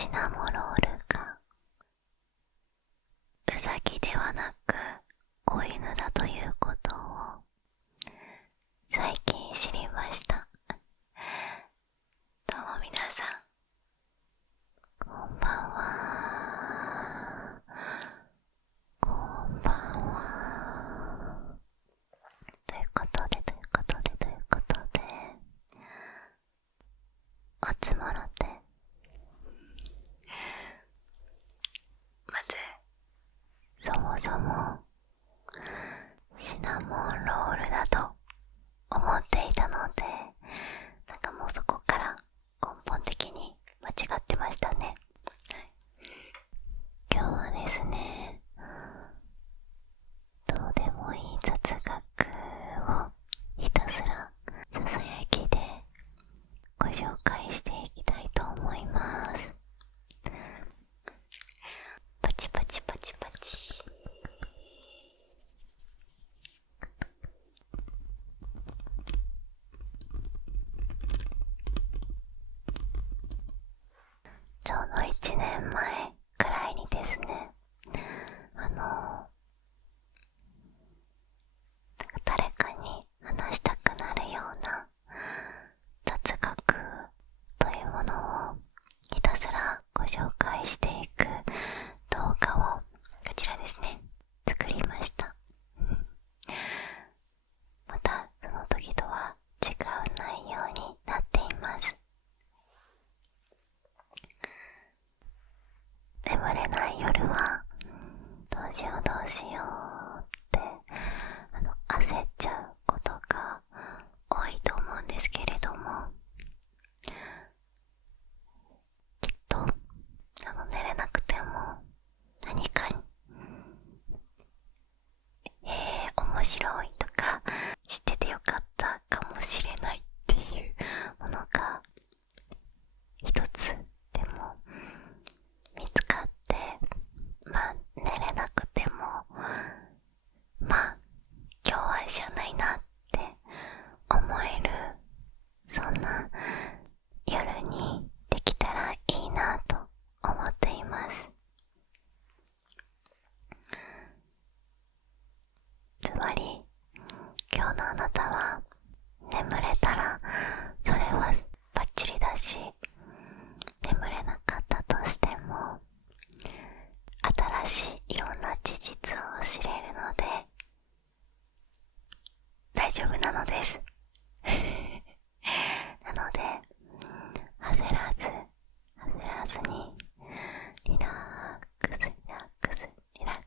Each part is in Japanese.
シナモロールがウサギではなく子犬だということを最近知りました。どうも皆さん、こんばんは。こんばんは。ということで、おつもろで、まず、そもそも、シナモンロールだと思っていたので、なんかもうそこから根本的に間違ってましたね。今日はですね、どうでもいい雑学をひたすらささやきでご紹介していきたいと思います。パチパチパチパチ。ちょうど1年前くらいにですね、誰かに話したくなるような雑学というものをひたすらご紹介していく動画をこちらですね、作りました。またその時とは違う内容になっています。眠れない夜はどうしようって焦っちゃうことが多いと思うんですけれども、きっと寝れなくても何かに面白いとか知っててよかったかもしれないっていうものが一つでも見つかって、寝れなくても今日はしゃないなって思える、そんな夜にできたらいいなと思っています。つまり今日のあなたは眠れたらそれはバッチリだし、眠れなかったとしても新しいいろんな事実を知れるので大丈夫なのですなので焦らずにリラッ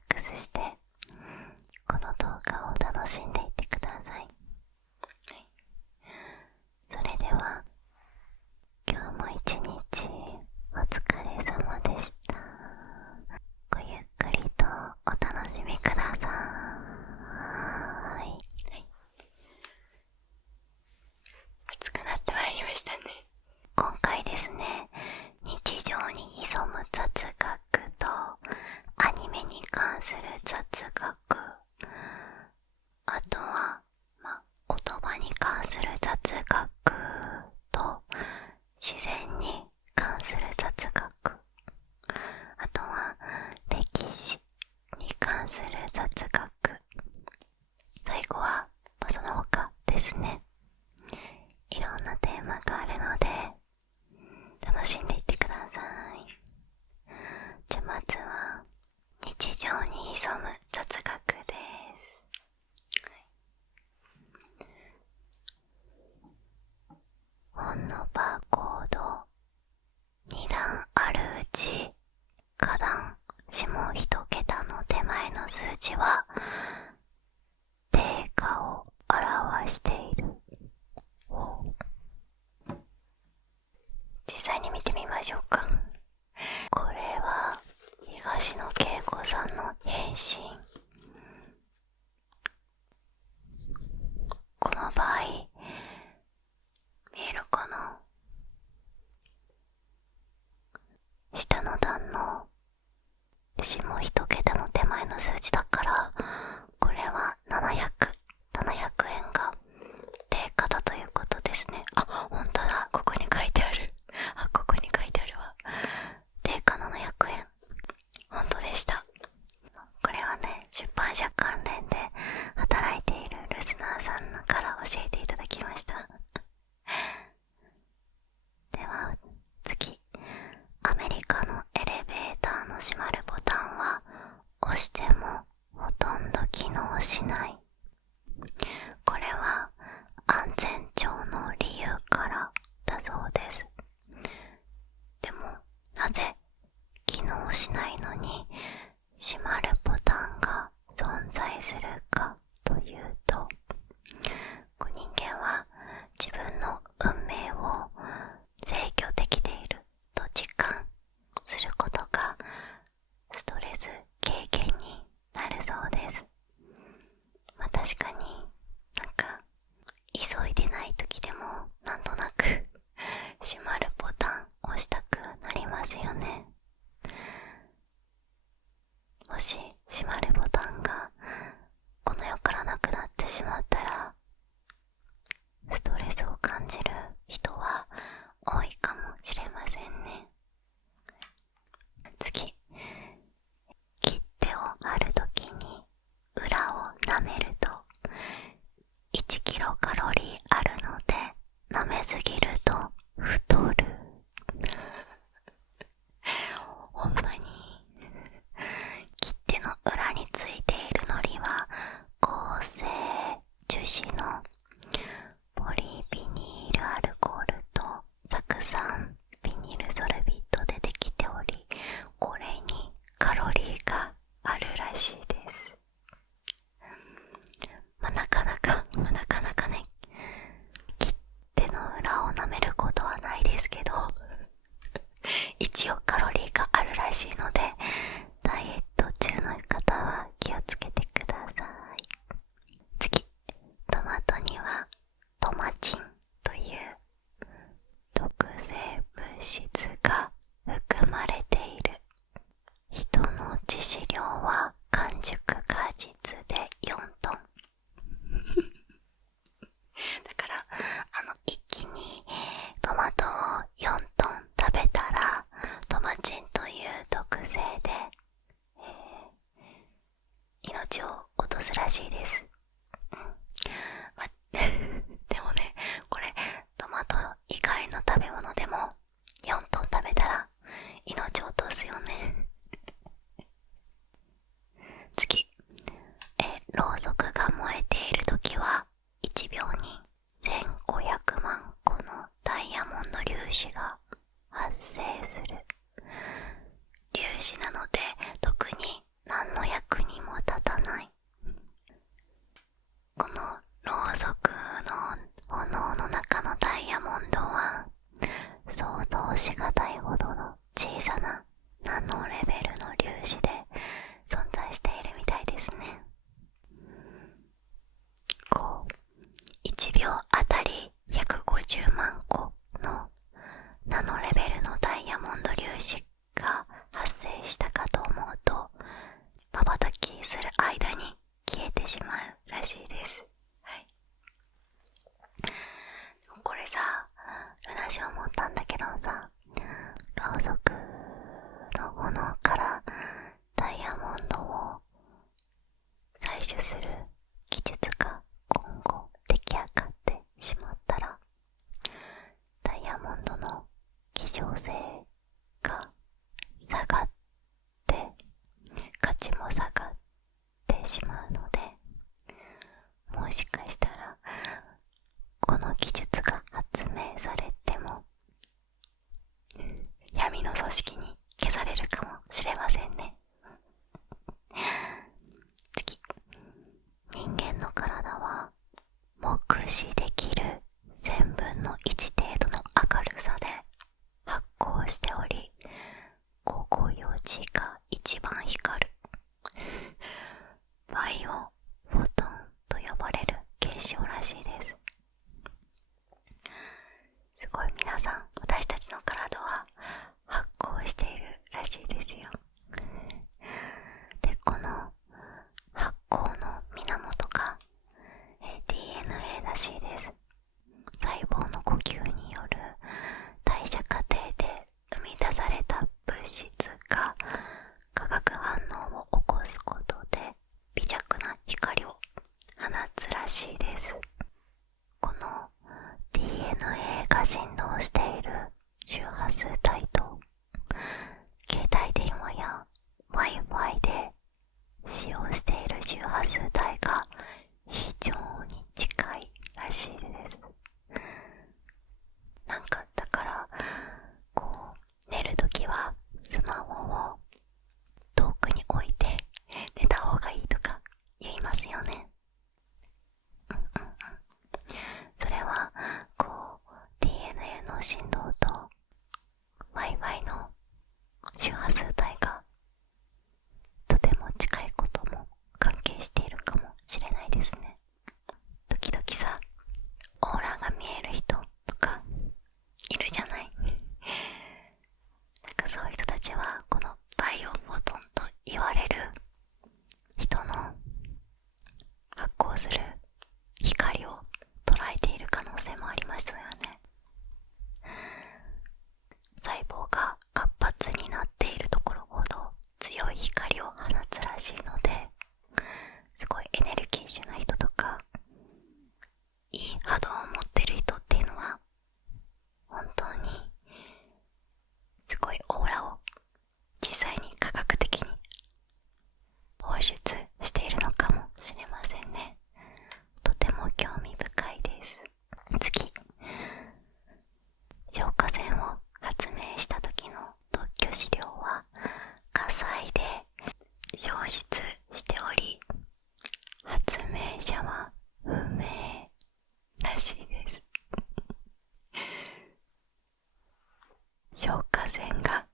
クスしてこの動画を楽しんでいってください。それでは今日も一日お疲れ様でした。ごゆっくりとお楽しみください。暑くなってまいりましたね。今回ですね、日常に潜む雑学とアニメに関する雑学、あとは、言葉に関する雑学と自然に関する雑学、あとは歴史に関する雑学、最後はその他ですね、いろんなテーマがあるので楽しんでいってください。じゃあまずは日常に潜む雑学です。本のバーコード2段あるうち下段下1桁の手前の数字は定価を表している。実際に見てみましょうか。これは東野圭吾さんの返信。この場合見えるかな。下の段の下一桁の手前の数字だから、これは700円が定価だということですね。あ、ほんとだ、ここに書いてある。ここに書いてあるわ。定一応カロリーがあるらしいので、ダイエット中の方は気をつけてください。次、トマトにはトマチンという毒性物質が含まれている。人の致死量は完熟果実で4トンだから一気にトマトを4トン食べたらトマチンという毒性で、命を落とすらしいです。でもね、これトマト以外の食べ物でも4トン食べたら命を落とすよね。次、ろうそくが燃えているときは1秒に1500万個のダイヤモンド粒子が発生する。粒子なので特に何の役にも立たない。このろうそくの炎の中のダイヤモンドは想像しがたいほどの小さなナノレベルの粒子で存在しているみたいですね。1秒あたり150万個のナノレベルのダイヤモンド粒子が発生したかと思うと、瞬きする間に消えてしまうらしいです。はい。これさ、ルナシ思ったんだけどさ、ろうそくの炎からダイヤモンドを採取する技術が今後出来上がってしまったら、ダイヤモンドの希少性が下がって価値も下がってしまうので、もしかしたらこの技術が発明されても闇の組織に消されるかもしれませんね。次、人間の体は目視できる1000分の1程度の明るさで発光しており、午後4時が一番光る。バイオフォトンと呼ばれる現象らしいです。すごい、皆さん、私たちの体は発光しているらしいですよ。で、この発光の源が DNA らしいです。細胞の呼吸による代謝過程で生み出された物質が化学反応を起こすことで微弱な光を放つらしいです。この DNA が振動している周波数帯と携帯電話や Wi-Fi で使用している周波数帯が非常に近いらしいです。なんかだから寝るときはスマホを遠くに置いて寝た方がいいとか言いますよね。それはDNA の振動と Wi-Fi の周波数帯がとても近いことも関係しているかもしれないですね。時々さ、オーラが見える人とかいるじゃない。なんかそういう人たちはこのバイオフォトンと言われる人の発光する光を捉えている可能性もありますよね。細胞が活発になっているところほど強い光を放つらしいので、すごいエネルギッシュな人とかいい波動を持ってる人っていうのは本当にすごいオーラを実際に科学的に放出しているのかもしれませんね。とても興味深いです。次、消火栓を発明した時の特許資料は火災で消失しており、発明者は不明らしいです。消火栓が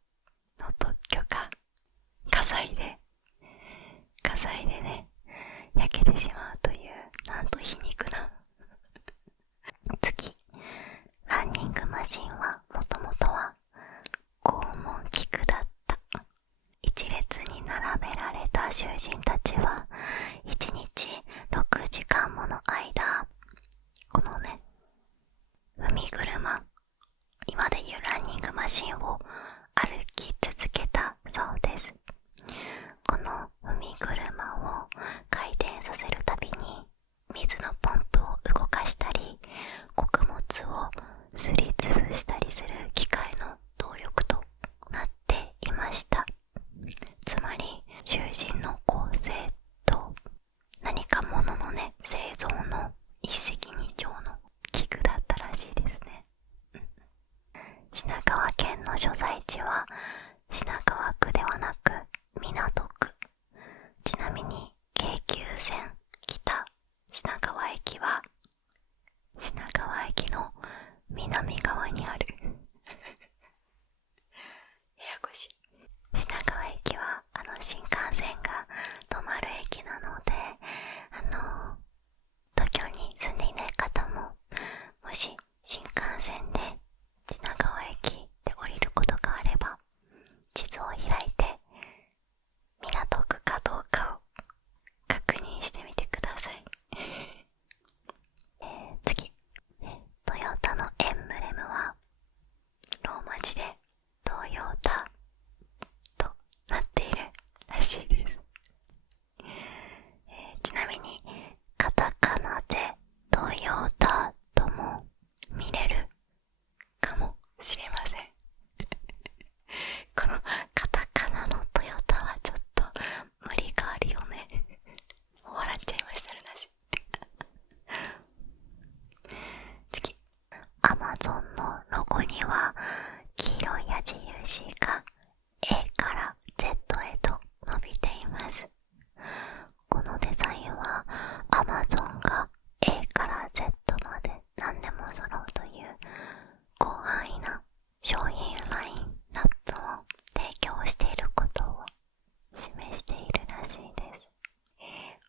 真を歩き続けたそうです。この海車を回転させるたびに水のポンプを動かしたり、穀物をすりつぶしたりする機械の動力となっていました。つまり囚人の構成と何か物のね、製造の一石二鳥の器具だったらしいですね。品川県の所在地は品川区ではなく港区。ちなみに京急線北品川駅は品川駅の南側にあるややこしい。品川駅は新幹線が止まる駅なので、東京に住んでいない方ももし新幹線で品川駅で降りることがあれば、地図を開いて港区かどうかを確認してみてください次、トヨタのエンブレムはローマ字でトヨタとなっているらしいです。ちなみにカタカナでトヨタとも見れるかもしれませんこのカタカナのトヨタはちょっと無理があるよね笑っちゃいましたるなし次、アマゾンのロゴには黄色い矢印が A から Z へと伸びています。このデザインは Amazon が A から Z まで何でも揃うという広範囲な商品ラインナップを提供していることを示しているらしいです。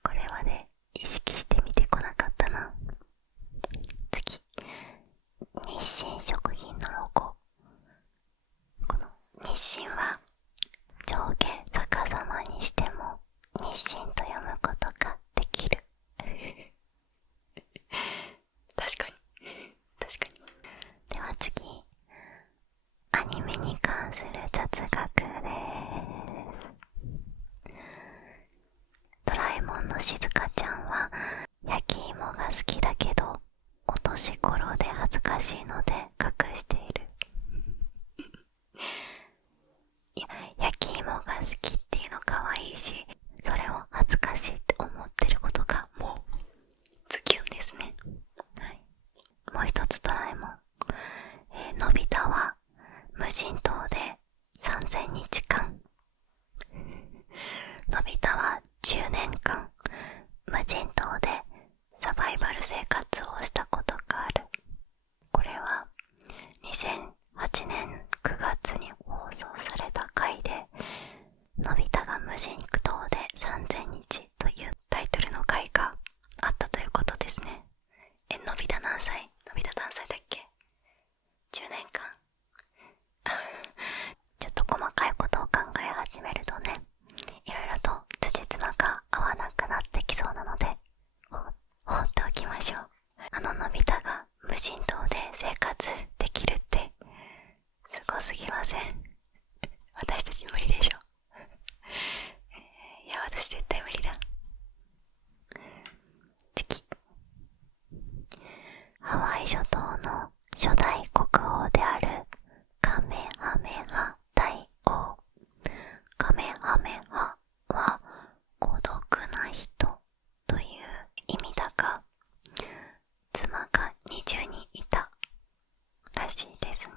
これはね、意識してみてこなかったな。次、日清食品のロゴ。この日清は上下逆さまにしても日清と読むことができる確かにでは次、アニメに関する雑学です。ドラえもんのしずかちゃんは焼き芋が好きだけどお年頃で恥ずかしいので隠しているいや、焼き芋が好きっていうの可愛いし、それを恥ずかしいって思ってることがもうズキュンですね。はい、もう一つドラえもん、のび太は無人島で3000日間、のび太は10年間無人島でサバイバル生活をしたことがある。これは2008年9月に放送された回で、のび太が無人島で3000日というタイトルの回があったということですね。のび太何歳だっけ？ 10 年間ちょっと細かいことを考え始めるとね、いろいろと辻褄が合わなくなってきそうなので放っておきましょう。のび太が無人島で生活できるってすごすぎません？私たち無理でしょいや、私絶対無理だ。次、ハワイ諸島の初代国王であるカメハメハ大王。カメハメハは孤独な人という意味だが、妻が20人いたらしいですね。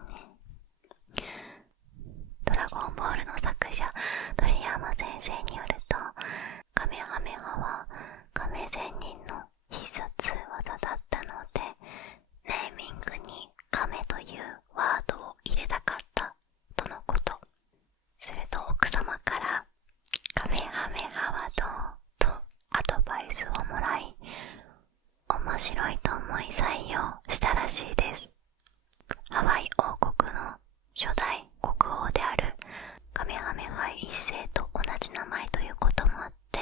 ドラゴンボールの作者鳥山先生によると、カメハメハは亀仙人の必殺技だったので、ネーミングに亀というワードを入れたかったとのこと。すると奥様からカメハメハはどうとアドバイスをもらい、面白いと思い採用したらしいです。ハワイ王国の初代国王であるカメハメハ一世と同じ名前ということもあって、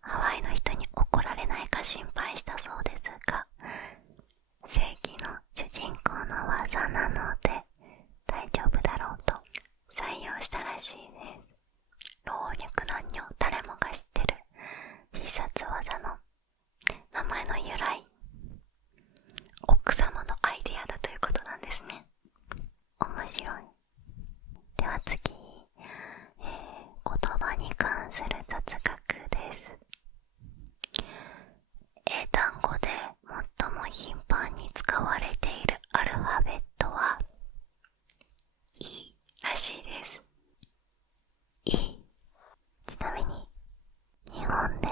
ハワイの人に怒られないか心配したそうですが、正義の主人公の技なので大丈らしいです。老若男女誰もが知ってる必殺技の名前の由来、奥様のアイデアだということなんですね。面白い。では次、言葉に関する雑学です。英単語で最も頻繁に使われているアルファベットは E らしいです。 E。 ちなみに日本で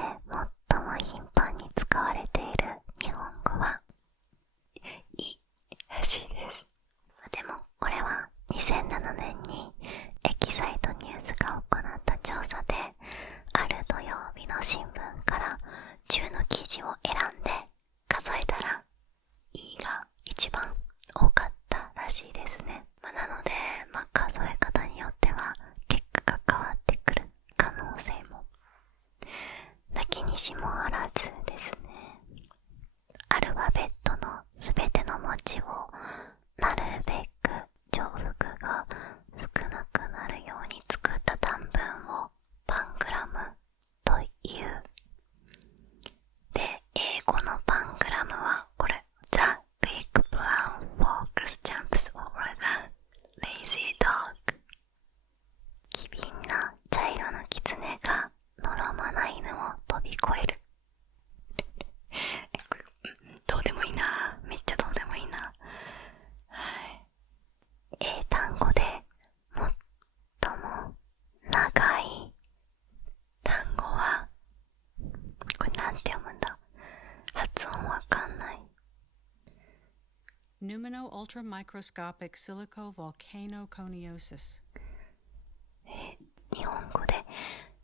最も頻繁に使われている日本語は E らしいです。でもこれは2007年にエキサイトニュースが行った調査で、ある土曜日の新聞から10の記事を選んで数えたら E が一番多かったらしいですね。なので、数え方によっては結果が変わってくる可能性もなきにしもあらずですね。アルファベットのすべての文字をなるべく重複が少なくなるように作った短文をパングラムという。で、英語のパングラムはこれ。The quick brown fox jumps over the lazy dog。 機敏な茶色のキツネがのろまな犬を飛び越える。どうでもいいな、めっちゃどうでもいいな。英単語で最も長い単語は、これなんて読むんだ、発音わかんない。 Pneumono ultramicroscopic silicovolcanoconiosis。 日本語で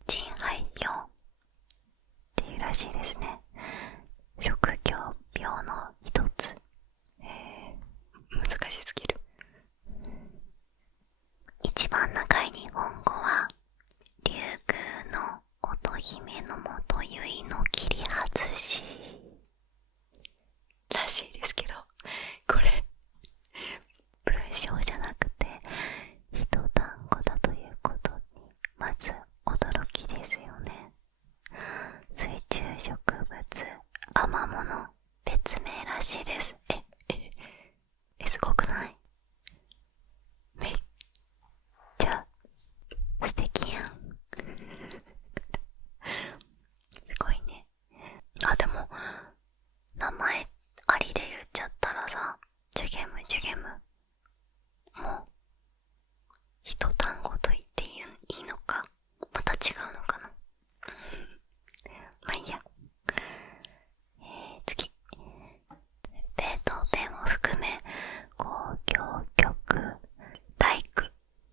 腎肺病っていうらしいですね。職業病の一つ。難しすぎる。一番長い日本語は竜宮の乙姫の元結の切り外しらしいですけど、これ文章じゃなくて一単語だということにまず驚きですよね。水中植物アマモの別名らしいです。すごくない？めっちゃ素敵やん。すごいね。でも名前ありで言っちゃったらさ、ジュゲムもう一単語と言っていいのか、また違うのかな。いいや。次。ベートーベンを含め交響曲大工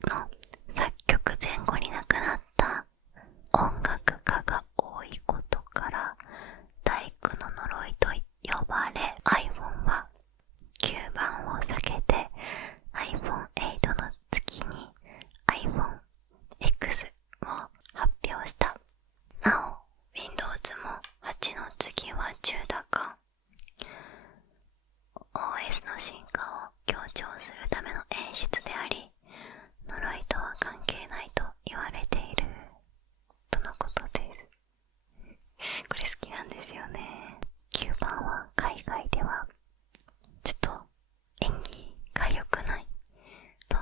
の作曲前後に亡くなった音楽家が多いことから大工の呪いと呼ばれ、 iPhone は9番を避けて iPhone8 の次に iPhone X を発表した。なお Windows も8の次は10だが、 OS の進化を強調するための演出であり、呪いとは関係ないと言われているとのことです。これ好きなんですよね。9番は海外ではちょっと演技が良くないと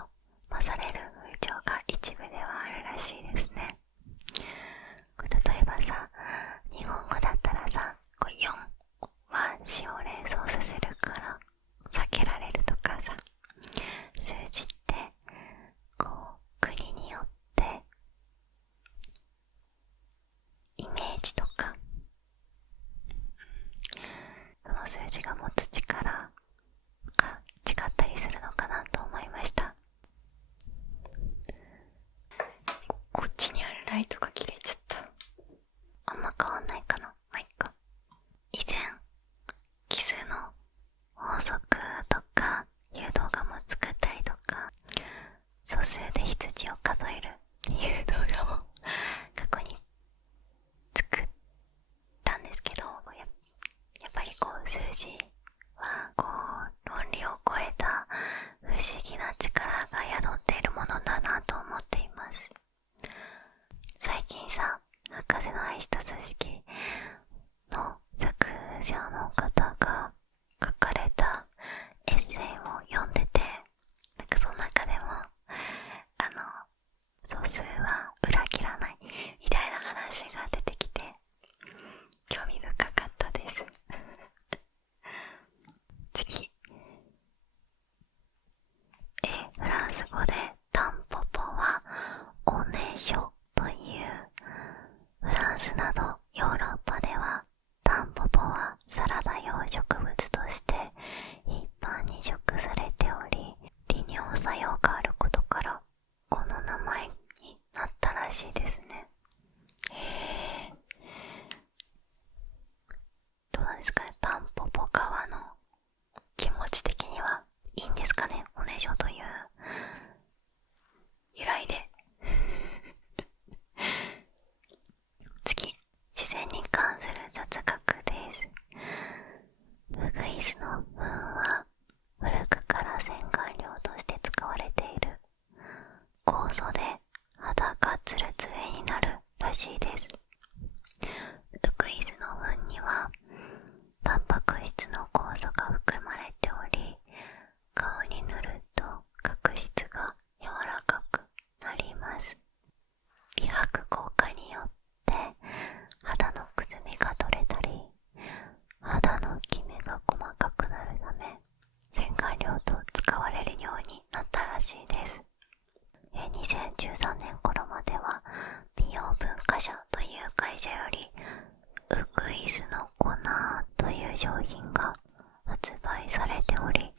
される風潮が一部ではあるらしいですね。例えばさ、日本語だったらさ、4は死を連想させるから避けられるとかさ、数字って国によってイメージとか、その数字が持つ力が違ったりするのかなと思いました。こっちにあるライトが切れちゃった。あんま変わんないかな。いっか。以前奇数の法則とかいう動画も作ったりとか、素数で羊を数えるっていう動画も過去に作ったんですけど、やっぱり数字は論理を超えた不思議な力が宿っているものだなと思っています。酵素で肌がツルツルになるらしいです。ウグイスの糞にはタンパク質の酵素が含まれており、顔に塗ると角質が柔らかくなります。美白効果によって肌のくずみが取れたり、肌のキメが細かくなるため洗顔料と使われるようになったらしいです。2013年頃までは美容文化社という会社よりウグイスの粉という商品が発売されており、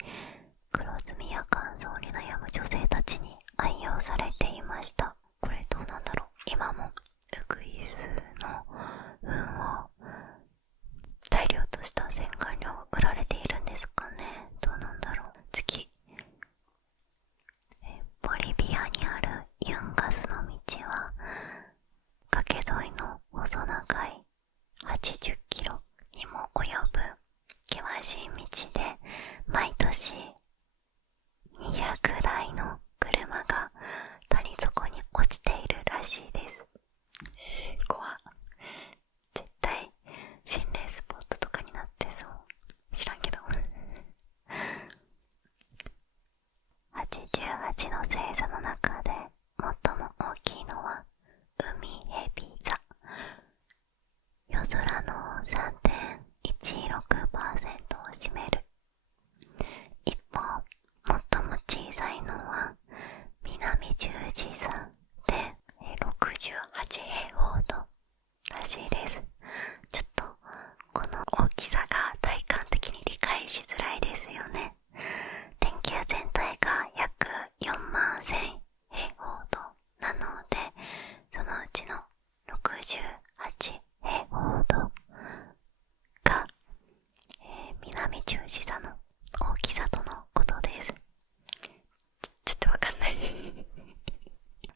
黒ずみや乾燥に悩む女性たちに愛用されていました。これどうなんだろう、今もウグイスの糞を材料とした洗顔料売られているんですかね。どうなんだろう。次、ボリビアにあるユンガスの道は崖沿いの細長い80キロにも及ぶ険しい道で、毎年200台の車が谷底に落ちているらしいです。怖っ。絶対心霊スポットとかになってそう。知らんけど88の星座の中で最も大きいのはウミヘビ座。夜空の 3.16% を占める。一方、最も小さいのは南十字座で68平方度らしいです。ちょっとこの大きさが体感的に理解しづらいですよね。天球全体が約4万1000平方度なので、そのうちの68平方度が、南十字座の大きさとのことです。ちょっとわかんない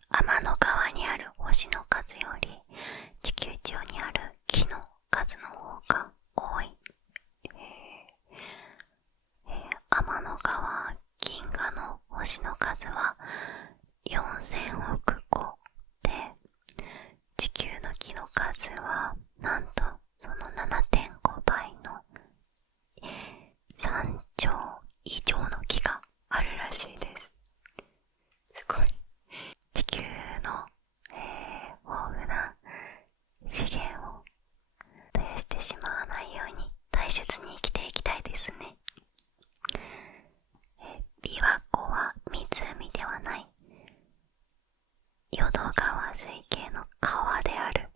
天の川にある星の数より地球上にある木の数の方が多い。天の川銀河の星の数は4000億個で、地球の木の数はなんとその 7.5 倍の3兆以上の木があるらしいです。すごい。地球の、豊富な資源を絶やしてしまわないように大切に生きていきたいですね。琵琶湖は湖ではない、淀川水系の川である。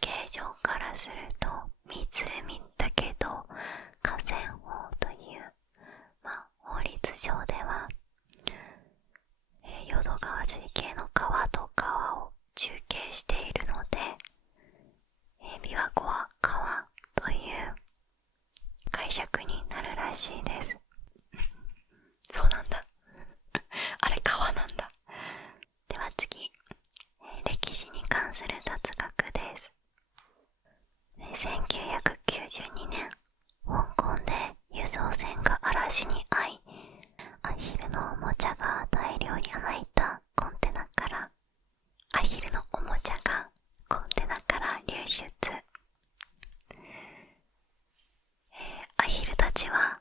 形状からすると湖だけど河川法という、法律上では、淀川水系の川と川を中継しているので、琵琶湖は川という解釈になるらしいです。そうなんだあれ川なんだ。では次、歴史に関する雑学です。1992年、香港で輸送船が嵐に遭い、アヒルのおもちゃが大量に入ったコンテナから、アヒルのおもちゃがコンテナから流出。アヒルたちは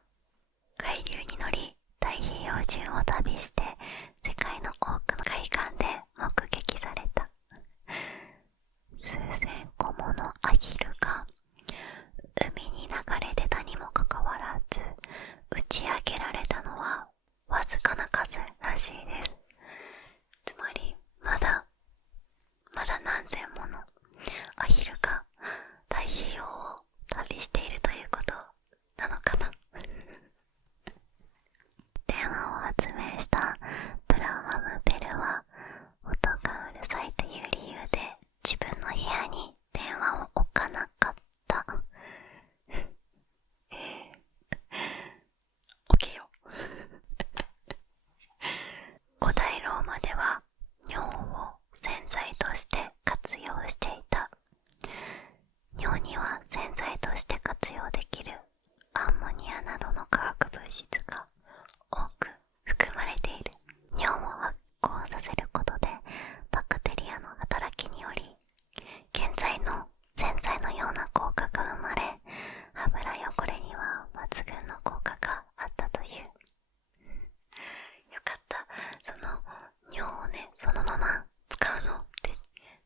そのまま使うのって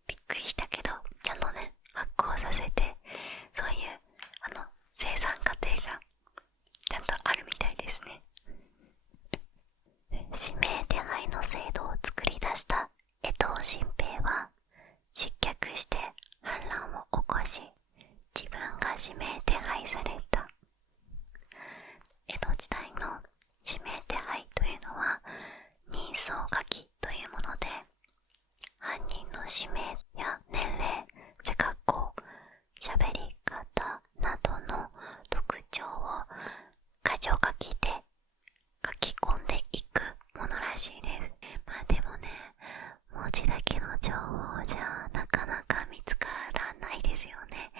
びっくりしたけど、ちゃんとね発酵させて、そういう生産過程がちゃんとあるみたいですね。指名手配の制度を作り出した江藤新平は失脚して反乱を起こし、自分が指名手配された。江戸時代の指名手配というのは人相書きというもので、犯人の氏名や年齢、背格好、喋り方などの特徴を箇条書きで書き込んでいくものらしいです。まあでもね、文字だけの情報じゃなかなか見つからないですよね。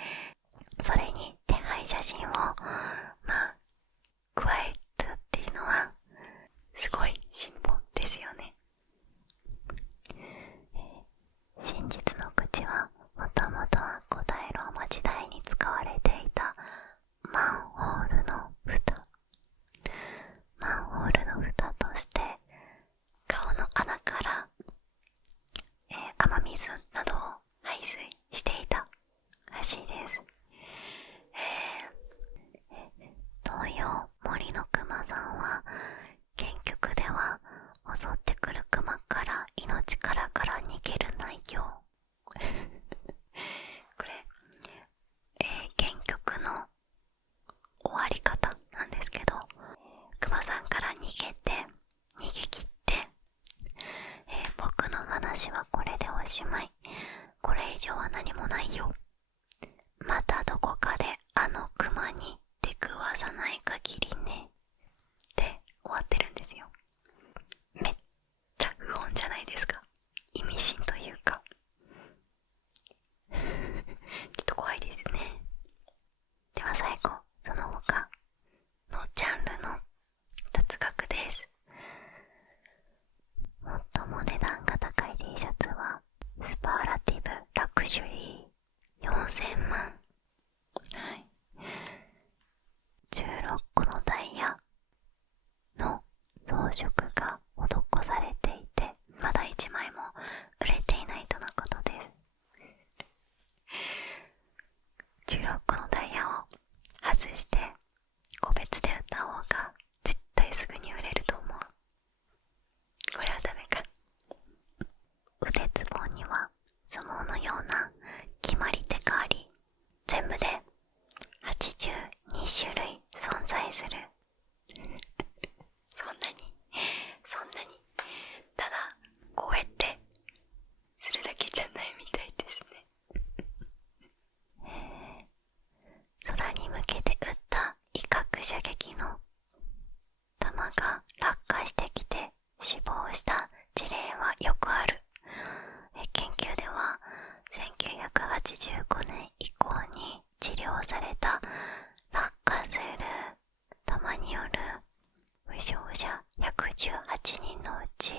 それに手配写真を加えたっていうのはすごい進歩ですよね。真実の口はもともとは古代ローマ時代に使われていたマンホールの蓋。マンホールの蓋として顔の穴から雨水などを排水していたらしいです。同様、森の熊さんは原曲では襲ってくる熊から命から逃げる内容これ、原曲の終わり方なんですけど、熊さんから逃げ切って、僕の話はこれでおしまい、これ以上は何もないよ、またどこかであの熊に出くわさない限りねって終わってるんですよ。めっちゃ不穏じゃないですか。意味深というかちょっと怖いですね。では最後、その他のジャンルの雑学です。最も値段が高い T シャツはスパーラティブラクジュリー4000万。はい。16個のダイヤの装飾が施されていて、まだ1枚も売れていないとのことです。16個のダイヤを外して個別で売った方が絶対すぐに売れると思う。これはダメか。腕ズボンには相撲のような決まり手があり、全部で82種類存在する。そんなにただこうやってするだけじゃないみたいですね。空に向けて撃った威嚇射撃の弾が落下してきて死亡した事例はよくある。研究では1985年以降に治療された落下する弾による負傷者118人のうち